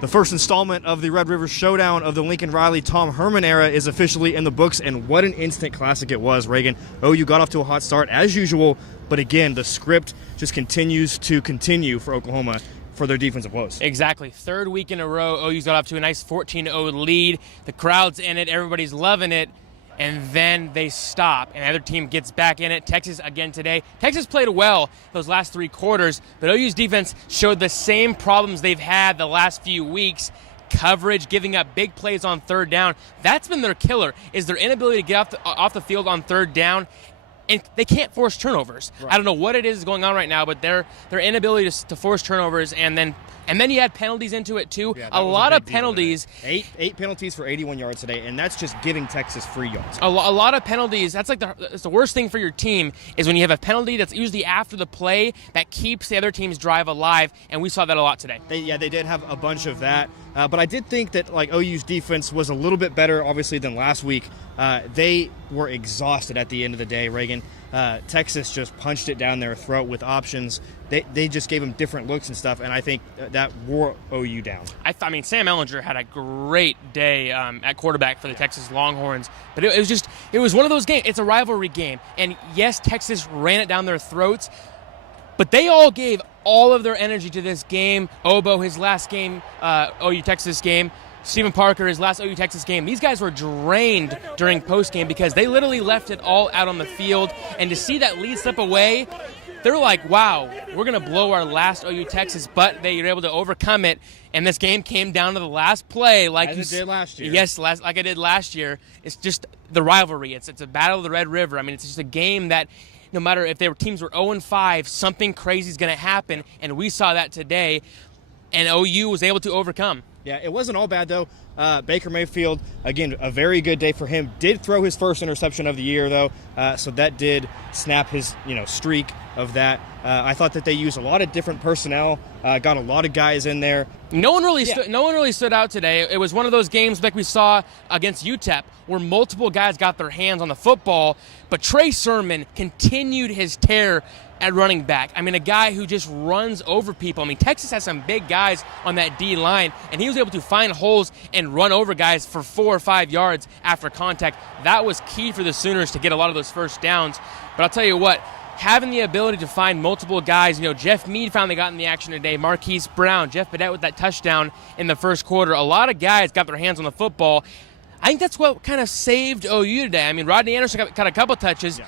The first installment of the Red River Showdown of the Lincoln Riley Tom Herman era is officially in the books, and what an instant classic it was, Reagan. OU got off to a hot start as usual, but again, the script just continues to continue for Oklahoma for their defensive woes. Exactly. Third week in a row, OU's got off to a nice 14-0 lead. The crowd's in it. Everybody's loving it. And then they stop, and the other team gets back in it. Texas again today. Texas played well those last three quarters, but OU's defense showed the same problems they've had the last few weeks. Coverage, giving up big plays on third down. That's been their killer, is their inability to get off the field on third down. And they can't force turnovers. Right. I don't know what it is going on right now, but their inability to force turnovers, and then you add penalties into it too. Yeah, a lot of penalties. Eight penalties for 81 yards today, and that's just giving Texas free yards. A lot of penalties. That's like the worst thing for your team is when you have a penalty that's usually after the play that keeps the other team's drive alive, and we saw that a lot today. They did have a bunch of that, but I did think that OU's defense was a little bit better, obviously, than last week. They were exhausted at the end of the day, Reagan. Texas just punched it down their throat with options. They just gave them different looks and stuff, and I think that wore OU down. I mean, Sam Ehlinger had a great day at quarterback for the Texas Longhorns, but it was one of those games. It's a rivalry game, and yes, Texas ran it down their throats, but they all gave all of their energy to this game. Obo, his last game, OU-Texas game. Stephen Parker, his last OU-Texas game. These guys were drained during postgame because they literally left it all out on the field. And to see that lead slip away, they're like, wow, we're going to blow our last OU-Texas, but they were able to overcome it. And this game came down to the last play. Like it did last year. Yes, like I did last year. It's just the rivalry. It's a battle of the Red River. I mean, it's just a game that no matter if teams were 0-5, something crazy is going to happen. And we saw that today. And OU was able to overcome. Yeah, it wasn't all bad, though. Baker Mayfield, again, a very good day for him. Did throw his first interception of the year, though, so that did snap his streak of that. I thought that they used a lot of different personnel, got a lot of guys in there. No one really stood out today. It was one of those games like we saw against UTEP where multiple guys got their hands on the football, but Trey Sermon continued his tear at running back. I mean, a guy who just runs over people. I mean, Texas has some big guys on that D line, and he was able to find holes and run over guys for 4 or 5 yards after contact. That was key for the Sooners to get a lot of those first downs. But I'll tell you what, having the ability to find multiple guys, Jeff Mead finally got in the action today, Marquise Brown, Jeff Badette with that touchdown in the first quarter. A lot of guys got their hands on the football. I think that's what kind of saved OU today. I mean, Rodney Anderson got a couple touches. Yeah.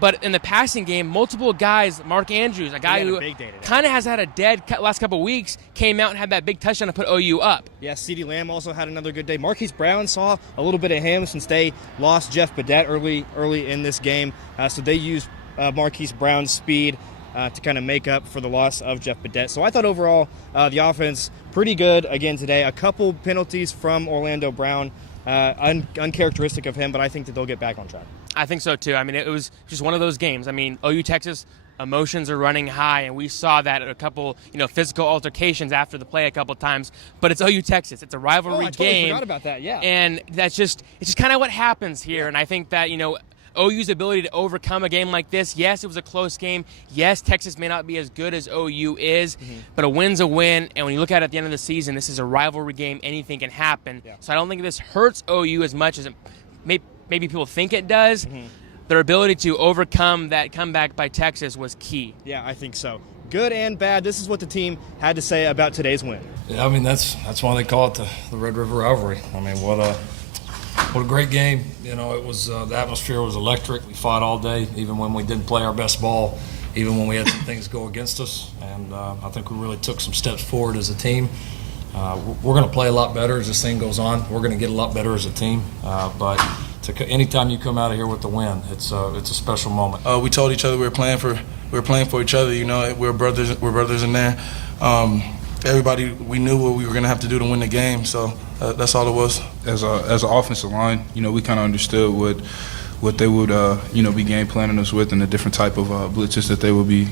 But in the passing game, multiple guys, Mark Andrews, a guy who kind of has had a dead last couple of weeks, came out and had that big touchdown to put OU up. Yeah, CeeDee Lamb also had another good day. Marquise Brown saw a little bit of him since they lost Jeff Badette early in this game. So they used Marquise Brown's speed to kind of make up for the loss of Jeff Badette. So I thought overall the offense pretty good again today. A couple penalties from Orlando Brown, uncharacteristic of him, but I think that they'll get back on track. I think so, too. I mean, it was just one of those games. I mean, OU-Texas, emotions are running high, and we saw that at a couple, physical altercations after the play a couple times. But it's OU-Texas. It's a rivalry game. I totally forgot about that, yeah. And it's just kind of what happens here. Yeah. And I think that, OU's ability to overcome a game like this, yes, it was a close game. Yes, Texas may not be as good as OU is, but a win's a win. And when you look at it at the end of the season, this is a rivalry game. Anything can happen. Yeah. So I don't think this hurts OU as much as it maybe people think it does. Their ability to overcome that comeback by Texas was key. Yeah, I think so. Good and bad. This is what the team had to say about today's win. Yeah, I mean, that's why they call it the Red River Rivalry. I mean, what a great game. It was the atmosphere was electric. We fought all day, even when we didn't play our best ball, even when we had some things go against us. And I think we really took some steps forward as a team. We're going to play a lot better as this thing goes on. We're going to get a lot better as a team. But anytime you come out of here with the win, it's a special moment. We told each other we were playing for each other. We're brothers. We're brothers in there. Everybody, we knew what we were going to have to do to win the game. So that's all it was. As an offensive line, we kind of understood what they would be game planning us with and the different type of blitzes that they would be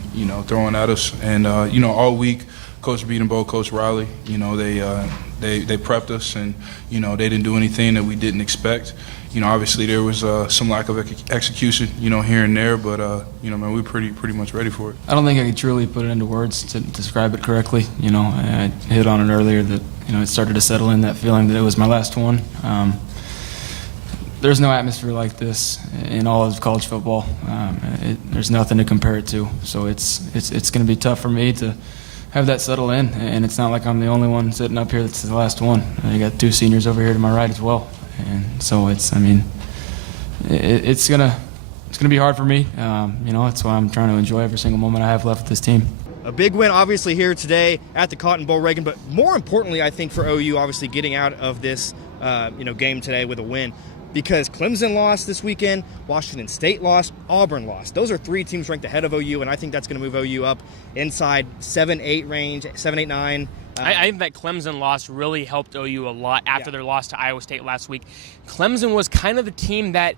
throwing at us. And all week Coach Beatenbow, Coach Riley, you know, they prepped us, and you know, they didn't do anything that we didn't expect. You know, obviously there was some lack of execution, you know, here and there, but you know, man, we were pretty much ready for it. I don't think I could truly put it into words to describe it correctly. You know, I hit on it earlier that, you know, it started to settle in, that feeling that it was my last one. There's no atmosphere like this in all of college football. There's nothing to compare it to. So it's going to be tough for me to have that settle in, and it's not like I'm the only one sitting up here that's the last one. You got 2 seniors over here to my right as well, and so it's gonna be hard for me. You know, that's why I'm trying to enjoy every single moment I have left with this team. A big win, obviously, here today at the Cotton Bowl, Reagan. But more importantly, I think for OU, obviously getting out of this game today with a win. Because Clemson lost this weekend, Washington State lost, Auburn lost. Those are 3 teams ranked ahead of OU, and I think that's going to move OU up inside 7-8 range, 7, 8, 9. I think that Clemson loss really helped OU a lot after their loss to Iowa State last week. Clemson was kind of the team that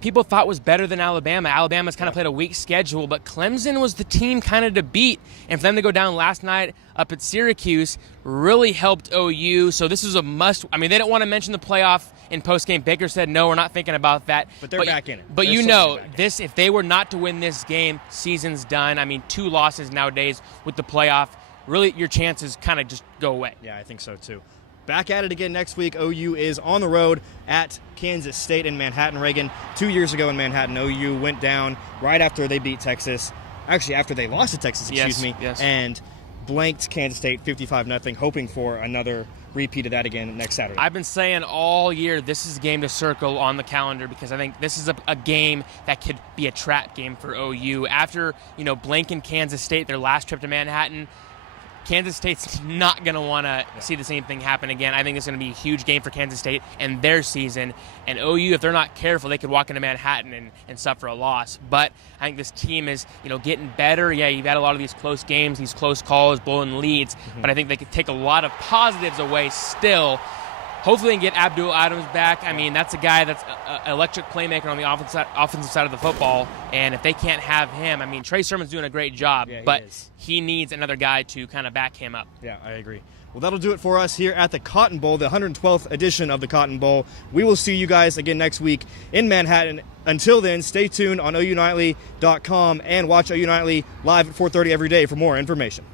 people thought was better than Alabama. Alabama's kind of played a weak schedule, but Clemson was the team kind of to beat. And for them to go down last night up at Syracuse really helped OU. So this is a must. I mean, they didn't want to mention the playoff in postgame. Baker said, no, we're not thinking about that. But they're back in it. But you know, this, if they were not to win this game, season's done. I mean, 2 losses nowadays with the playoff, really your chances kind of just go away. Yeah, I think so too. Back at it again next week. OU is on the road at Kansas State in Manhattan, Reagan. 2 years ago in Manhattan, OU went down right after they beat Texas. Actually, after they lost to Texas, Yes. and blanked Kansas State 55-0, hoping for another repeat of that again next Saturday. I've been saying all year this is a game to circle on the calendar because I think this is a game that could be a trap game for OU. After, you know, blanking Kansas State, their last trip to Manhattan, Kansas State's not going to want to see the same thing happen again. I think it's going to be a huge game for Kansas State and their season. And OU, if they're not careful, they could walk into Manhattan and suffer a loss. But I think this team is, you know, getting better. Yeah, you've had a lot of these close games, these close calls, blowing leads. But I think they could take a lot of positives away still. Hopefully they can get Abdul Adams back. I mean, that's a guy that's an electric playmaker on the offensive side of the football. And if they can't have him, I mean, Trey Sermon's doing a great job, but he needs another guy to kind of back him up. Yeah, I agree. Well, that'll do it for us here at the Cotton Bowl, the 112th edition of the Cotton Bowl. We will see you guys again next week in Manhattan. Until then, stay tuned on OUNightly.com and watch OU Nightly live at 4:30 every day for more information.